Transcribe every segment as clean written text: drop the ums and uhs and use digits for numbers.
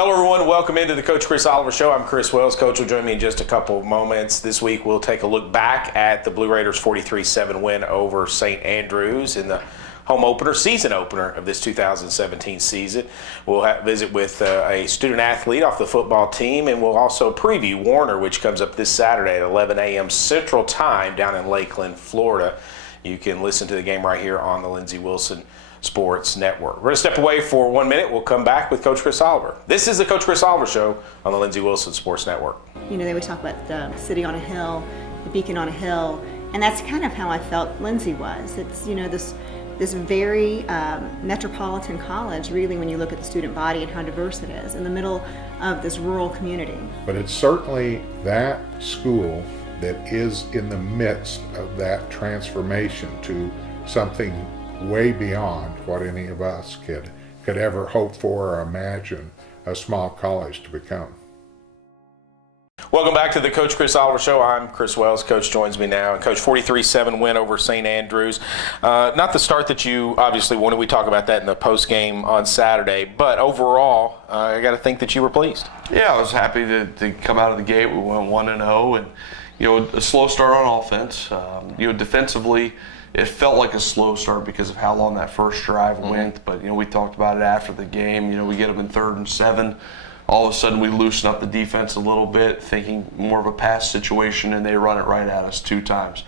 Hello, everyone. Welcome into the Coach Chris Oliver Show. I'm Chris Wells. Coach will join me in just a couple of moments. This week, we'll take a look back at the Blue Raiders' 43-7 win over St. Andrews in the home opener, season opener of this 2017 season. We'll visit with a student athlete off the football team, and we'll also preview Warner, which comes up this Saturday at 11 a.m. Central Time down in Lakeland, Florida. You can listen to the game right here on the Lindsey Wilson Sports Network. We're going to step away for 1 minute. We'll come back with Coach Chris Oliver. This is the Coach Chris Oliver Show on the Lindsey Wilson Sports Network. You know, they would talk about the city on a hill, the beacon on a hill, and that's kind of how I felt Lindsey was. It's, you know, this very metropolitan college, really, when you look at the student body and how diverse it is, in the middle of this rural community. But it's certainly that school that is in the midst of that transformation to something way beyond what any of us could ever hope for or imagine a small college to become. Welcome back to the Coach Chris Oliver Show. I'm Chris Wells. Coach joins me now. And Coach, 43-7 win over St. Andrews. Not the start that you obviously wanted. We talk about that in the post game on Saturday. But overall, I got to think that you were pleased. Yeah, I was happy to come out of the gate. We went 1-0, and a slow start on offense. Defensively, it felt like a slow start because of how long that first drive went. But we talked about it after the game. We get them in 3rd and 7. All of a sudden, we loosen up the defense a little bit, thinking more of a pass situation, and they run it right at us 2 times.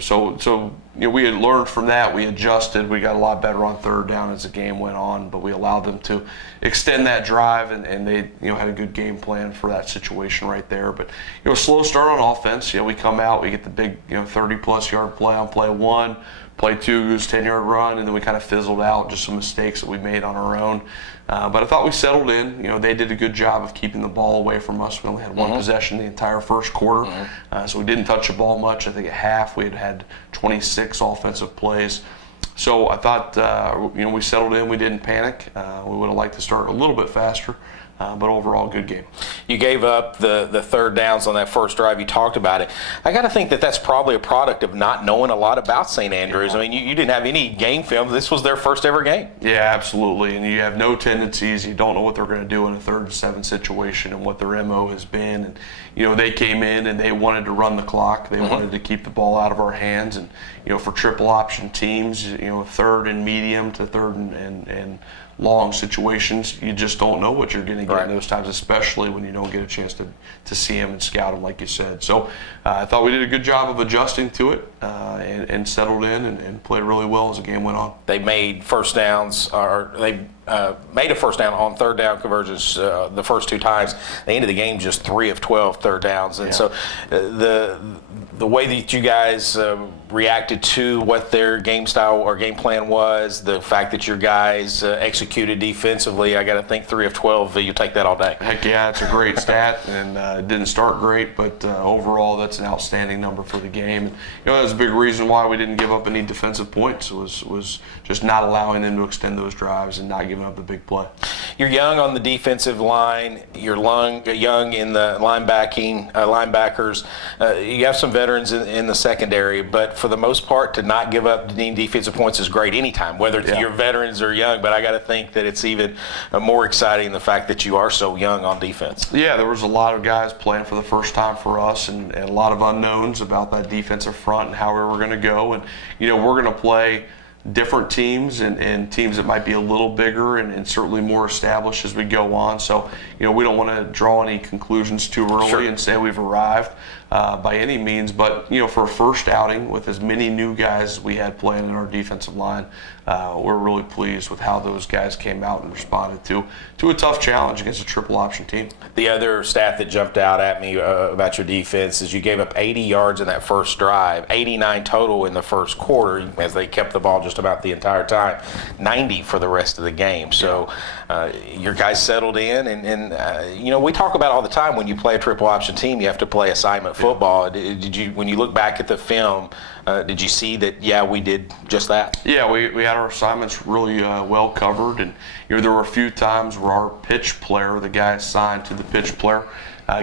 So we had learned from that. We adjusted. We got a lot better on 3rd down as the game went on, but we allowed them to extend that drive, and they had a good game plan for that situation right there. But slow start on offense. We come out, we get the big 30-plus yard play on play 1. Play 2 goes 10-yard run, and then we kind of fizzled out, just some mistakes that we made on our own. But I thought we settled in. They did a good job of keeping the ball away from us. We only had 1 possession the entire first quarter, so we didn't touch the ball much. I think at half we had 26 offensive plays. So I thought, we settled in. We didn't panic. We would have liked to start a little bit faster. But overall, good game. You gave up the 3rd downs on that first drive. You talked about it. I got to think that that's probably a product of not knowing a lot about St. Andrews. I mean, you didn't have any game film. This was their first ever game. Yeah, absolutely. And you have no tendencies. You don't know what they're going to do in a 3rd and 7 situation and what their MO has been. And, they came in and they wanted to run the clock. They wanted to keep the ball out of our hands. And, for triple option teams, 3rd and medium to 3rd and long situations, you just don't know what you're going to get in those times, especially when you don't get a chance to see them and scout them, like you said. So I thought we did a good job of adjusting to it and settled in and played really well as the game went on. They made first downs, or they made a first down on 3rd down conversions the first 2 times. They ended the game just 3 of 12 3rd downs. And so the way that you guys reacted to what their game style or game plan was, the fact that your guys executed defensively, I got to think 3 of 12, you take that all day. Heck yeah, it's a great stat, and it didn't start great, but overall that's an outstanding number for the game. And, that's a big reason why we didn't give up any defensive points, was just not allowing them to extend those drives and not giving up the big play. You're young on the defensive line. You're young in the linebackers. You have some veterans in the secondary, but for the most part, to not give up any defensive points is great anytime, whether your veterans are young. But I got to think that it's even more exciting the fact that you are so young on defense. Yeah, there was a lot of guys playing for the first time for us, and a lot of unknowns about that defensive front and how we were going to go. And we're going to play different teams and teams that might be a little bigger and certainly more established as we go on. So, we don't want to draw any conclusions too early and say we've arrived by any means. But, for a first outing with as many new guys as we had playing in our defensive line, we're really pleased with how those guys came out and responded to a tough challenge against a triple option team. The other stat that jumped out at me about your defense is you gave up 80 yards in that first drive, 89 total in the first quarter, as they kept the ball just about the entire time, 90 for the rest of the game. So your guys settled in, and we talk about all the time when you play a triple option team, you have to play assignment football. Did you, when you look back at the film, did you see that, we did just that? Yeah, we had our assignments really well covered, and there were a few times where our pitch player, the guy assigned to the pitch player,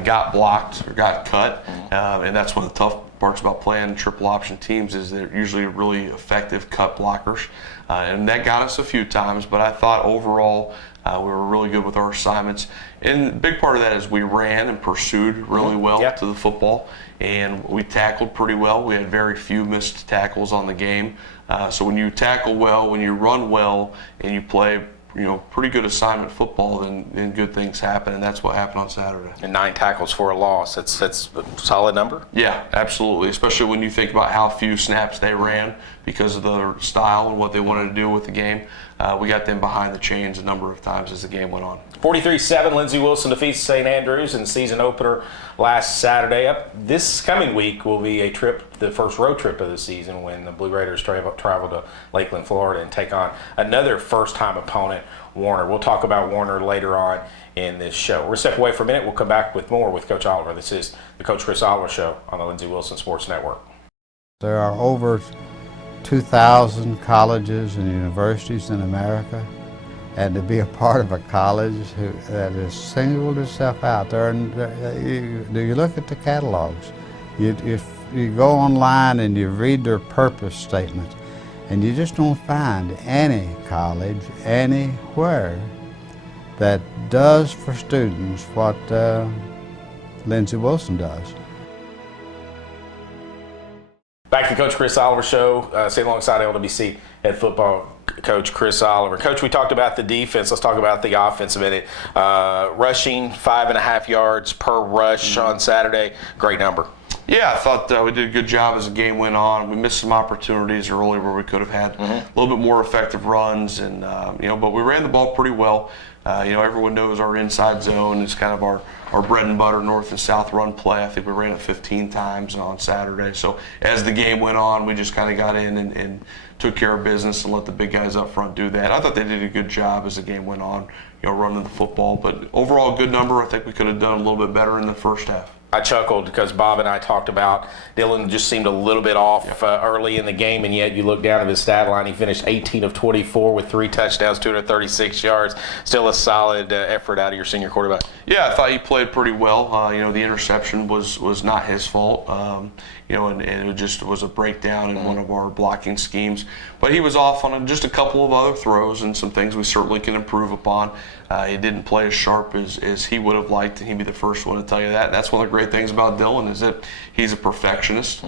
got blocked or got cut, and that's one of the tough parts about playing triple option teams is they're usually really effective cut blockers, and that got us a few times. But I thought overall We were really good with our assignments. And a big part of that is we ran and pursued really well to the football, and we tackled pretty well. We had very few missed tackles on the game. So when you tackle well, when you run well, and you play pretty good assignment football, then good things happen, and that's what happened on Saturday. And 9 tackles for a loss. That's a solid number. Yeah, absolutely. Especially when you think about how few snaps they ran because of their style and what they wanted to do with the game. We got them behind the chains a number of times as the game went on. 43-7, Lindsey Wilson defeats St. Andrews in the season opener last Saturday. This coming week will be the first road trip of the season, when the Blue Raiders travel to Lakeland, Florida, and take on another first-time opponent, Warner. We'll talk about Warner later on in this show. We're going to step away for a minute. We'll come back with more with Coach Oliver. This is the Coach Chris Oliver Show on the Lindsey Wilson Sports Network. There are over 2,000 colleges and universities in America, and to be a part of a college that has singled itself out. You look at the catalogs, if you go online and you read their purpose statement, and you just don't find any college anywhere that does for students what Lindsey Wilson does. Back to Coach Chris Oliver Show, sitting alongside LWC head football coach Chris Oliver. Coach, we talked about the defense. Let's talk about the offense a minute. Rushing 5.5 yards per rush on Saturday. Great number. Yeah, I thought we did a good job as the game went on. We missed some opportunities early where we could have had a little bit more effective runs, and but we ran the ball pretty well. Everyone knows our inside zone is kind of our bread and butter, north and south run play. I think we ran it 15 times on Saturday. So as the game went on, we just kind of got in and took care of business and let the big guys up front do that. I thought they did a good job as the game went on, running the football. But overall, good number. I think we could have done a little bit better in the first half. I chuckled because Bob and I talked about Dylan just seemed a little bit off early in the game, and yet you look down at his stat line, he finished 18 of 24 with 3 touchdowns, 236 yards. Still a solid effort out of your senior quarterback. Yeah, I thought he played pretty well. The interception was not his fault. And it just was a breakdown in one of our blocking schemes. But he was off on just a couple of other throws and some things we certainly can improve upon. He didn't play as sharp as he would have liked, and he'd be the first one to tell you that. And that's one of the great things about Dylan, is that he's a perfectionist.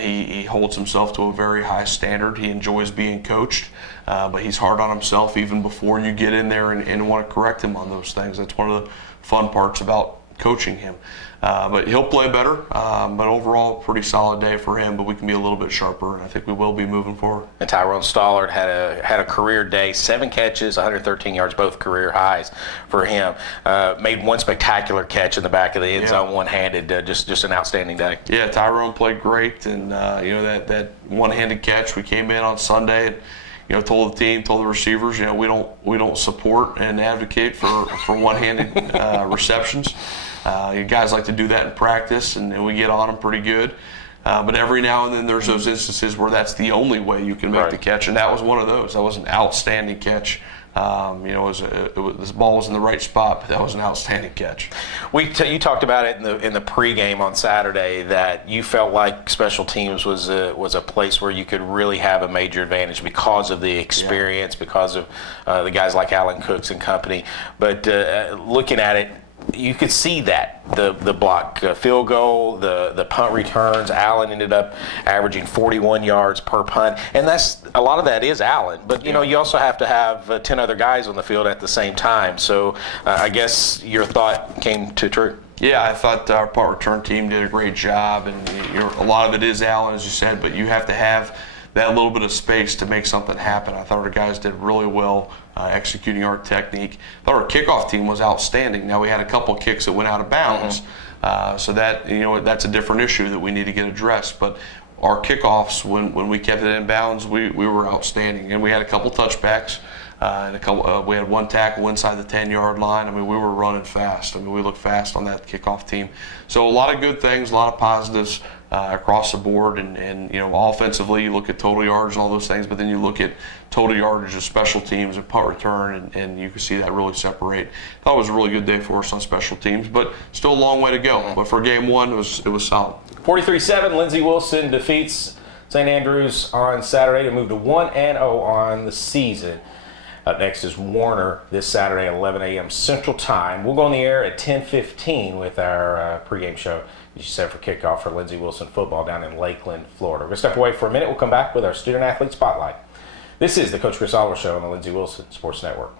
He holds himself to a very high standard. He enjoys being coached, but he's hard on himself even before you get in there and want to correct him on those things. That's one of the fun parts about coaching him. But he'll play better, but overall, pretty solid day for him, but we can be a little bit sharper, and I think we will be moving forward. And Tyrone Stollard had a career day, 7 catches, 113 yards, both career highs for him. Made one spectacular catch in the back of the end zone, one-handed, just an outstanding day. Yeah, Tyrone played great, and that one-handed catch, we came in on Sunday and told the team, told the receivers, we don't support and advocate for one-handed receptions. You guys like to do that in practice, and we get on them pretty good. But every now and then there's those instances where that's the only way you can make the catch, and that was one of those. That was an outstanding catch. This ball was in the right spot, but that was an outstanding catch. You talked about it in the pregame on Saturday, that you felt like special teams was a place where you could really have a major advantage because of the experience, because of the guys like Alan Cooks and company. But looking at it, you could see that the block field goal, the punt returns. Allen ended up averaging 41 yards per punt, and that's a lot of that is Allen. But you also have to have 10 other guys on the field at the same time. So I guess your thought came to true. Yeah, I thought our punt return team did a great job, and a lot of it is Allen, as you said, but you have to have that little bit of space to make something happen. I thought our guys did really well executing our technique. I thought our kickoff team was outstanding. Now, we had a couple kicks that went out of bounds, so that that's a different issue that we need to get addressed. But our kickoffs, when we kept it in bounds, we were outstanding, and we had a couple touchbacks. And we had one tackle inside the 10-yard line. We were running fast. We looked fast on that kickoff team. So a lot of good things, a lot of positives across the board. And offensively, you look at total yards and all those things, but then you look at total yardage of special teams and punt return, and you can see that really separate. I thought it was a really good day for us on special teams, but still a long way to go. But for game one, it was solid. 43-7, Lindsey Wilson defeats St. Andrews on Saturday to move to 1-0 on the season. Up next is Warner this Saturday at 11 a.m. Central Time. We'll go on the air at 10:15 with our pregame show. You set for kickoff for Lindsey Wilson football down in Lakeland, Florida. We're going to step away for a minute. We'll come back with our Student Athlete Spotlight. This is the Coach Chris Oliver Show on the Lindsey Wilson Sports Network.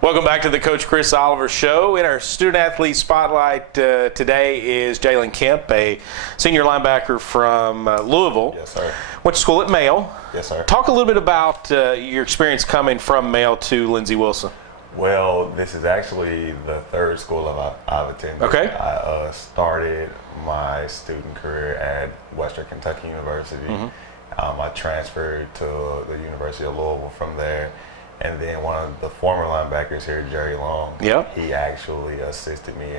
Welcome back to the Coach Chris Oliver Show. In our Student Athlete Spotlight today is Jalon Kemp, a senior linebacker from Louisville. Yes, sir. Went to school at Male. Yes, sir. Talk a little bit about your experience coming from Male to Lindsey Wilson. Well, this is actually the third school I've attended. Okay. I started my student career at Western Kentucky University. I transferred to the University of Louisville from there. And then one of the former linebackers here, Jerry Long, he actually assisted me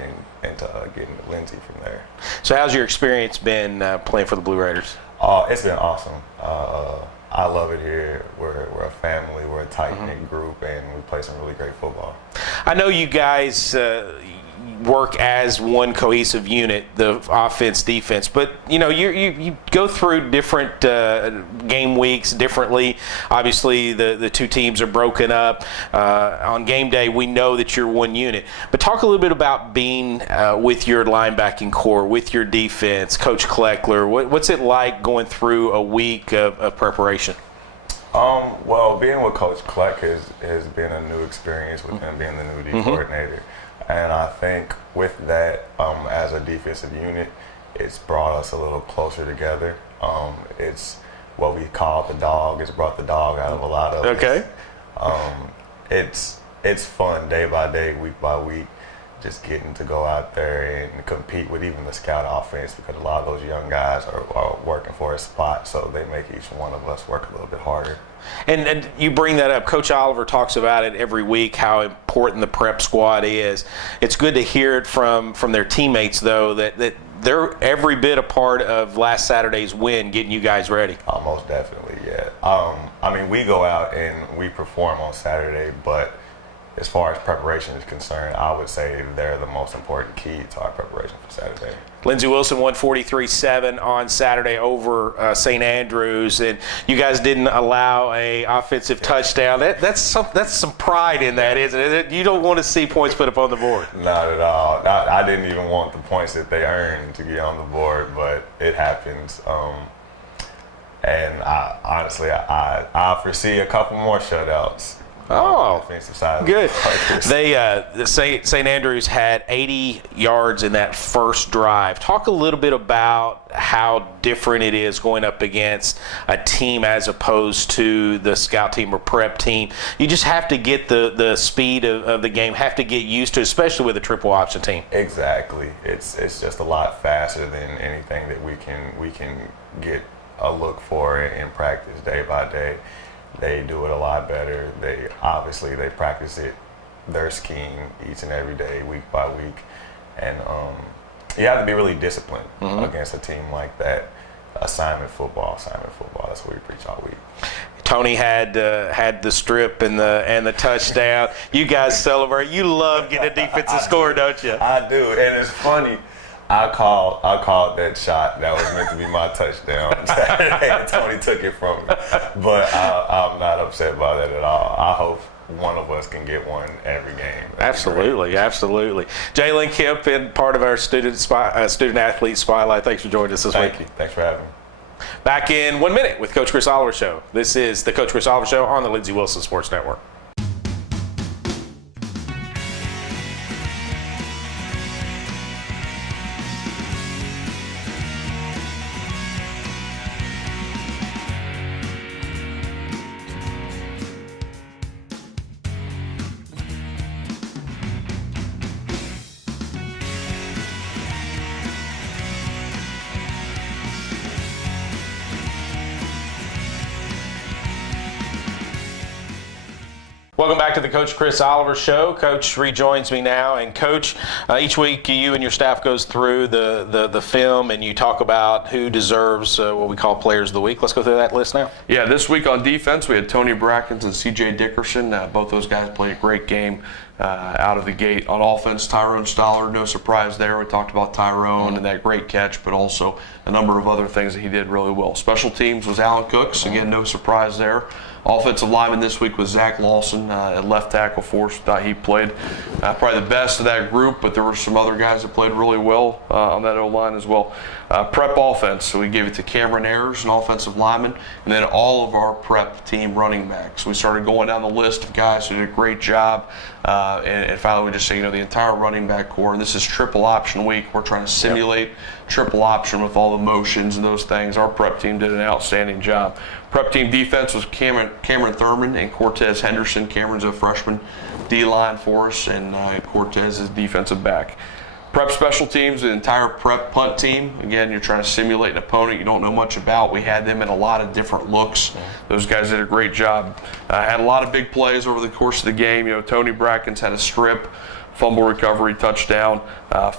into getting Lindsey from there. So how's your experience been playing for the Blue Raiders? It's been awesome. I love it here. We're a family. We're a tight-knit group, and we play some really great football. I know you guys work as one cohesive unit, the offense, defense, but you go through different game weeks differently. Obviously, the two teams are broken up. On game day, we know that you're one unit. But talk a little bit about being with your linebacking core, with your defense, Coach Kleckler. What's it like going through a week of preparation? Well, being with Coach Kleck has been a new experience with him being the new D coordinator. And I think with that, as a defensive unit, it's brought us a little closer together. It's what we call the dog. It's brought the dog out of a lot of us. It's fun day by day, week by week, just getting to go out there and compete with even the scout offense, because a lot of those young guys are working for a spot, so they make each one of us work a little bit harder. And you bring that up. Coach Oliver talks about it every week, how important the prep squad is. It's good to hear it from their teammates, though, that they're every bit a part of last Saturday's win, getting you guys ready. Most definitely, yeah. I mean, we go out and we perform on Saturday, but as far as preparation is concerned, I would say they're the most important key to our preparation for Saturday. Lindsey Wilson won 43-7 on Saturday over St. Andrews, and you guys didn't allow a offensive touchdown. That's some pride in that, isn't it? You don't want to see points put up on the board. Not at all. I didn't even want the points that they earned to get on the board, but it happens. And honestly, I foresee a couple more shutouts. Oh, defensive side. Good. The St. Andrews had 80 yards in that first drive. Talk a little bit about how different it is going up against a team as opposed to the scout team or prep team. You just have to get the speed of the game, have to get used to, especially with a triple option team. Exactly. It's just a lot faster than anything that we can get a look for in practice day by day. They do it a lot better. They practice it, their scheme, each and every day, week by week. And you have to be really disciplined against a team like that. Assignment football. That's what we preach all week. Tony had the strip and the touchdown. You guys celebrate. You love getting a defensive score, don't you? I do, and it's funny. I called that shot that was meant to be my touchdown Saturday, and Tony took it from me. But I'm not upset by that at all. I hope one of us can get one every game. Absolutely. Jalon Kemp, been part of our student athlete spotlight. Thanks for joining us this week. Thank you. Thanks for having me. Back in 1 minute with Coach Chris Oliver Show. This is the Coach Chris Oliver Show on the Lindsey Wilson Sports Network. Welcome back to the Coach Chris Oliver Show. Coach rejoins me now, and Coach, each week you and your staff goes through the film, and you talk about who deserves what we call Players of the Week. Let's go through that list now. Yeah, this week on defense we had Tony Brackens and C.J. Dickerson. Both those guys played a great game out of the gate. On offense, Tyrone Stoller, no surprise there. We talked about Tyrone and that great catch, but also a number of other things that he did really well. Special teams was Alan Cooks. Again, no surprise there. Offensive lineman this week was Zach Lawson at left tackle for us. Thought he played probably the best of that group, but there were some other guys that played really well on that O-line as well. Prep offense, so we gave it to Cameron Ayers, an offensive lineman, and then all of our prep team running backs. We started going down the list of guys who did a great job, and finally we just say, the entire running back core, and this is triple option week. We're trying to simulate triple option with all the motions and those things. Our prep team did an outstanding job. Prep team defense was Cameron Thurman and Cortez Henderson. Cameron's a freshman D-line for us, and Cortez is defensive back. Prep special teams, the entire prep punt team. Again, you're trying to simulate an opponent you don't know much about. We had them in a lot of different looks. Those guys did a great job. Had a lot of big plays over the course of the game. Tony Brackens had a strip, fumble recovery, touchdown.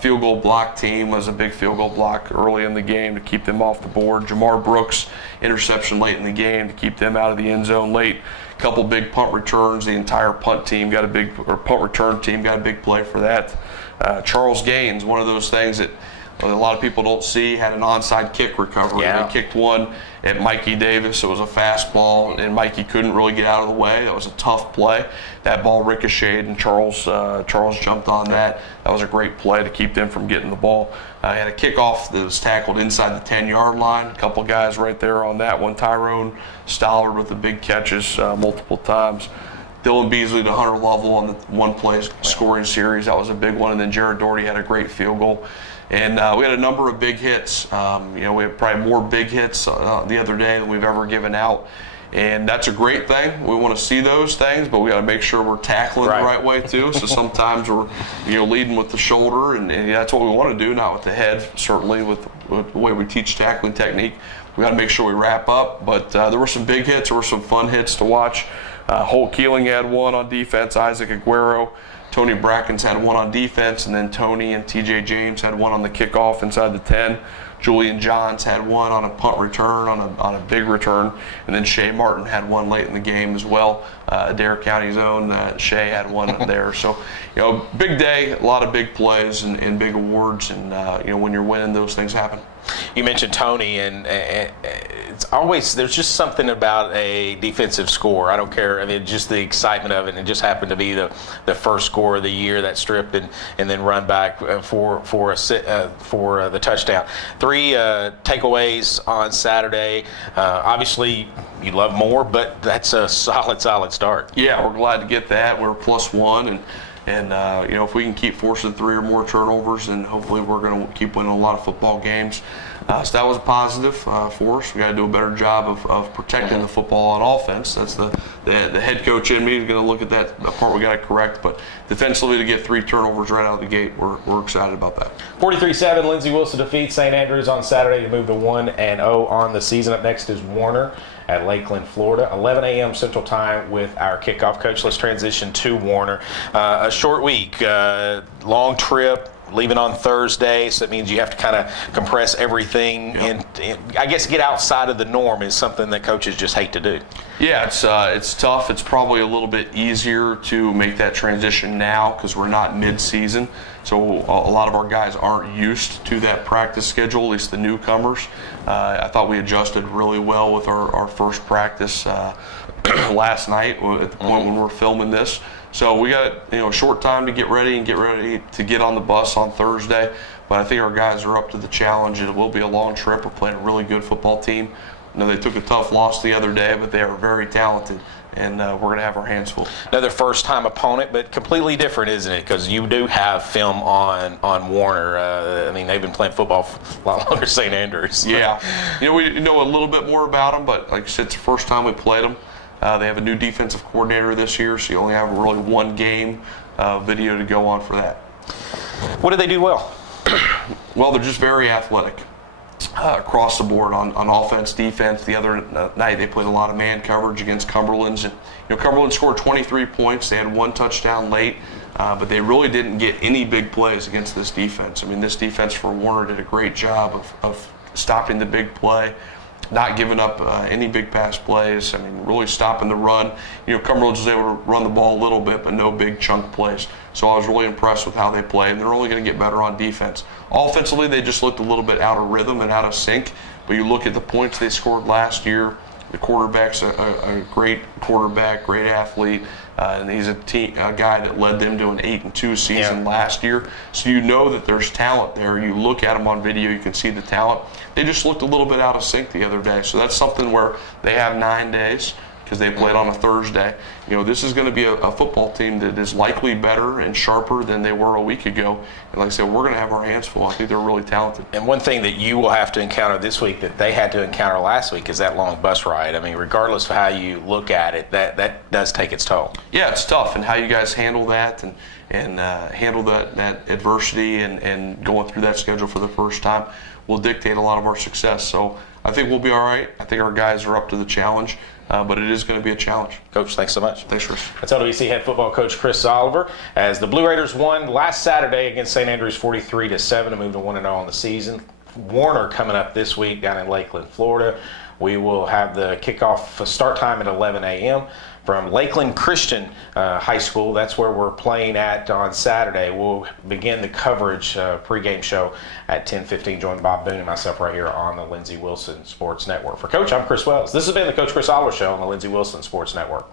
Field goal block team was a big field goal block early in the game to keep them off the board. Jamar Brooks, interception late in the game to keep them out of the end zone late. Couple big punt returns. The entire punt return team got a big play for that. Charles Gaines, one of those things that a lot of people don't see, had an onside kick recovery. Yeah. He kicked one at Mikey Davis. It was a fastball, and Mikey couldn't really get out of the way. That was a tough play. That ball ricocheted, and Charles jumped on that. That was a great play to keep them from getting the ball. Had a kickoff that was tackled inside the 10-yard line. A couple guys right there on that one. Tyrone Stoller with the big catches multiple times. Dylan Beasley to Hunter Lovell on the one-play scoring series. That was a big one. And then Jared Doherty had a great field goal. And we had a number of big hits. We had probably more big hits the other day than we've ever given out. And that's a great thing. We want to see those things, but we got to make sure we're tackling the right way too. So sometimes we're leading with the shoulder, and that's what we want to do, not with the head. Certainly with the way we teach tackling technique, we got to make sure we wrap up. But there were some big hits. There were some fun hits to watch. Holt Keeling had one on defense. Isaac Aguero, Tony Brackens had one on defense, and then Tony and TJ James had one on the kickoff inside the 10. Julian Johns had one on a punt return, on a big return, and then Shea Martin had one late in the game as well. Adair County's own Shea had one there. So, big day, a lot of big plays and big awards, and when you're winning, those things happen. You mentioned Tony, and it's always, there's just something about a defensive score. I don't care. I mean, just the excitement of it. And it just happened to be the first score of the year, that strip and then run back for the touchdown. 3 takeaways on Saturday. Obviously, you'd love more, but that's a solid start. Yeah, we're glad to get that. We're +1, and if we can keep forcing 3 or more turnovers, then hopefully we're going to keep winning a lot of football games. So that was a positive for us. We got to do a better job of protecting the football on offense. That's the head coach in me is going to look at that part. We got to correct, but defensively to get 3 turnovers right out of the gate, we're excited about that. 43-7, Lindsey Wilson defeats St. Andrews on Saturday to move to 1-0 on the season. Up next is Warner at Lakeland, Florida, 11 a.m. Central Time with our kickoff. Coach, let's transition to Warner. A short week, long trip, leaving on Thursday, so that means you have to kind of compress everything and I guess get outside of the norm is something that coaches just hate to do. Yeah, it's tough. It's probably a little bit easier to make that transition now because we're not mid-season. So a lot of our guys aren't used to that practice schedule, at least the newcomers. I thought we adjusted really well with our first practice last night at the point when we're filming this. So we got a short time to get ready to get on the bus on Thursday. but I think our guys are up to the challenge. It will be a long trip. We're playing a really good football team. I know they took a tough loss the other day, but they are very talented, and we're going to have our hands full. Another first-time opponent, but completely different, isn't it? Because you do have film on Warner. I mean, they've been playing football for a lot longer than St. Andrews. Yeah. We know a little bit more about them, but like I said, it's the first time we played them. They have a new defensive coordinator this year, so you only have really one game video to go on for that. What do they do well? Well, they're just very athletic. Across the board on offense, defense. The other night they played a lot of man coverage against Cumberland's, and Cumberland scored 23 points. They had one touchdown late, but they really didn't get any big plays against this defense. I mean, this defense for Warner did a great job of stopping the big play, not giving up any big pass plays. I mean, really stopping the run. Cumberland was able to run the ball a little bit, but no big chunk plays. So I was really impressed with how they played, and they're only going to get better on defense. Offensively, they just looked a little bit out of rhythm and out of sync. But you look at the points they scored last year. The quarterback's a great quarterback, great athlete, and he's a guy that led them to an 8-2 season last year. So you know that there's talent there. You look at them on video, you can see the talent. They just looked a little bit out of sync the other day. So that's something where they have 9 days, because they played on a Thursday. This is going to be a football team that is likely better and sharper than they were a week ago. And like I said, we're going to have our hands full. I think they're really talented. And one thing that you will have to encounter this week that they had to encounter last week is that long bus ride. I mean, regardless of how you look at it, that does take its toll. Yeah, it's tough. And how you guys handle that and handle that adversity and going through that schedule for the first time will dictate a lot of our success. So I think we'll be all right. I think our guys are up to the challenge. But it is going to be a challenge. Coach, thanks so much. Thanks, Chris. That's LWC head football coach Chris Oliver. As the Blue Raiders won last Saturday against St. Andrews 43-7 to move to 1-0 on the season. Warner coming up this week down in Lakeland, Florida. We will have the kickoff start time at 11 a.m. from Lakeland Christian High School. That's where we're playing at on Saturday. We'll begin the coverage pregame show at 10:15. Joined Bob Boone and myself right here on the Lindsey Wilson Sports Network. For Coach, I'm Chris Wells. This has been the Coach Chris Oliver Show on the Lindsey Wilson Sports Network.